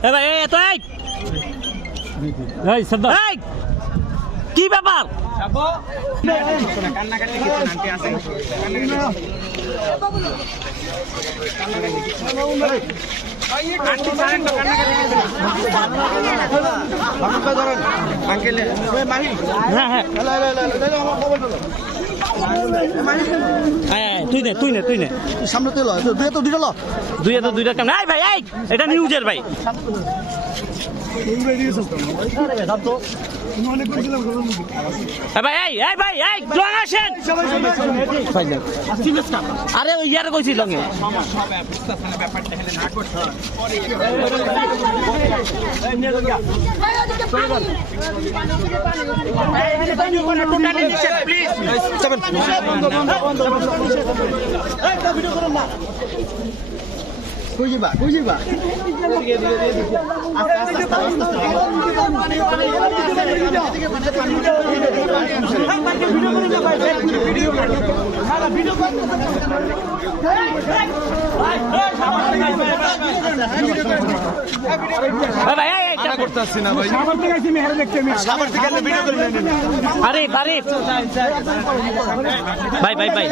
এ ভাই এই এই এই এই! কি ব্যাপার? হ্যাঁ হ্যাঁ। আয়, আয়, তুই নে তুই নে তুই নে সামনে তো লয় দুই তো দুইটা ল দুই তো দুইটা কেমন এই ভাই এই এটা নিউজের ভাই এ ভাই এই এই ভাই এই লং আসেন আরে ওই ইয়ারে কইছি লঙে কই যাবা কই যাবা এ ভাই। এই, এই করতেছি না ভাই আরে আরে। ভাই ভাই ভাই।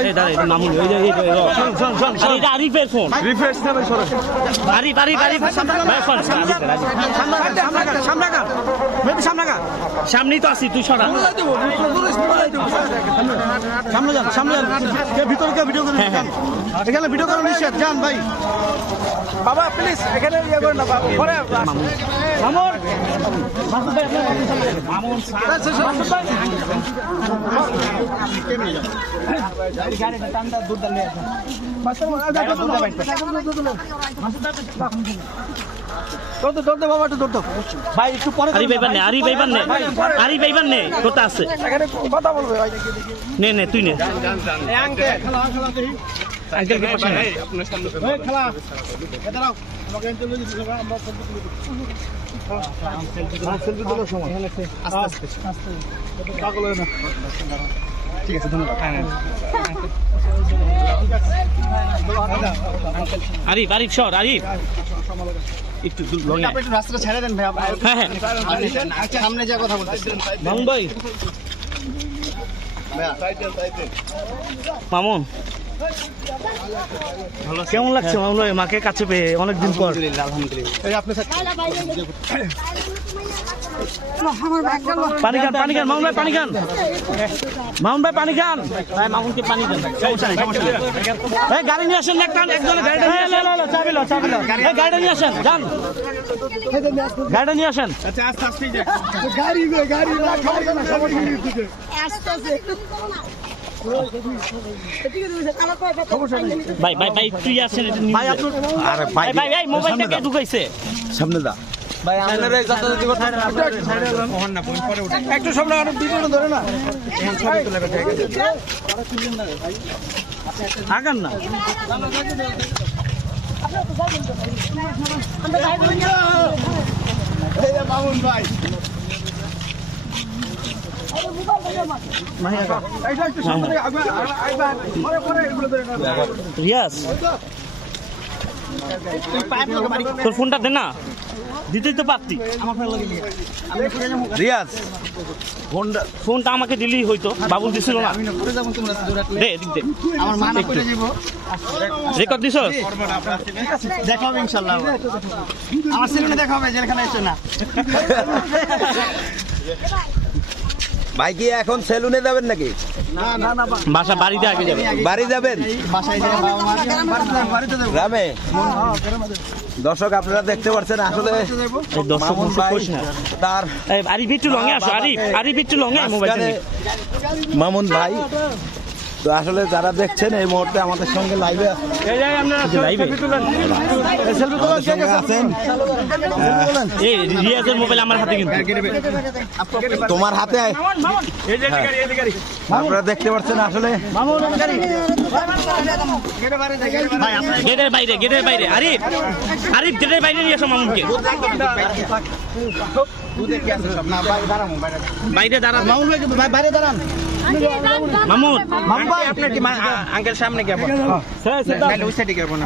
এই দাঁড়া, এটা মামুনি, ওই যে, এই যে, এই যে, আরে এটা আরিফের ফোন রিফ্রেশ না ভাই সরো আরিফ আরিফ আরিফ ভাই, ফোন, আরিফের, আরিফের। সামনেই তো আছি তুই সরা সামনে যান সামনে যান কে ভিতরে কে ভিডিও করেন যান? এখানে ভিডিও করা নিষেধ যান ভাই। বাবা প্লিজ এখানে ইয়ে করেন না বাবা পরে মামুন। মাসুদ ভাই একটু ভাই একটু পরে নে এইবার নে এইবার নে কোথা আছে। এখানে কথা বলবে নে নে তুই নে। আঙ্কেল কে পাশে নে। খেলা। আমাকে দিতে হবে আমরা সেলফি তোলার সময়। আস্তে আস্তে। পাগল হয় না। ঠিক আছে ধন্যবাদ। আরিফ আরিফ সর আরিফ। একটু আপনি একটু রাস্তাটা ছেড়ে দেন ভাই হ্যাঁ হ্যাঁ। আপনি সামনে যা কথা বলতেছেন ভাই। মামুন। কেমন লাগছে ভাই? মাকে কাছে পেয়ে অনেকদিন পর। এই পানি খান পানি খান মামুন ভাই পানি খান। মামুন ভাই পানি খান। মামুনকে পানি খান সমস্যা নেই সমস্যা নেই। এই গাড়ি নিয়ে আসেন একটা একজনে গাড়িটা নিয়ে আসেন। চাবি লো চাবি লো গাড়িটা নিয়ে আসেন যান। গাড়িটা নিয়ে আসেন। গাড়ি গাড়ি গাড়ি না সবাই দিতে ভাই ভাই ভাই তুই নিয়ে ভাই আপনার আরে ভাই ভাই ভাই মোবাইলটা কে ঢুকাইছে? সামনে দা একটু সামনে আরও ধরে না। আগান না। ভাই পরে পরে এগুলো ধরে না রিয়াজ তোর ফোনটা দে না। দিতেই তো পারতি। রিয়াজ ফোনটা ফোনটা আমাকে দিলেই হইতো বাবুল দিছিল না। দে দে। আমার মানা করে যাব রেকর্ড দিছ দেখা হবে ইনশাআল্লাহ আমার সেলুনে দেখা হবে জেলখানায় এসে না। ভাই কি এখন সেলুনে যাবেন নাকি? না না না বাসা বাড়িতে আগে যাবে বাড়ি যাবেন? গ্রামে? দর্শক আপনারা দেখতে পাচ্ছেন আসলে এই দর্শক মামুন মুর্শক ভাই করিস না? তার আরিফ একটু লঙে আসো আরিফ আরিফ একটু লঙে মোবাইলটা মামুন ভাই তো আসলে যারা দেখছেন এই মুহূর্তে আমাদের সঙ্গে লাইভে আছেন? রিয়াজের মোবাইল আমার হাতে কিন্তু। তোমার হাতে। আপনারা দেখতে পাচ্ছেন আসলে। গেটের বাইরে গেটের বাইরে। আরিফ আরিফ গেটের বাইরে নিয়ে আসো মামুনকে। না ভাই দাঁড়াবো বাইরে বাইরে মামুন ভাই ভাই বাইরে দাঁড়ান। মামুদ আপনার কি আঙ্কেল সামনে কেমন ওই সাইডে কেমন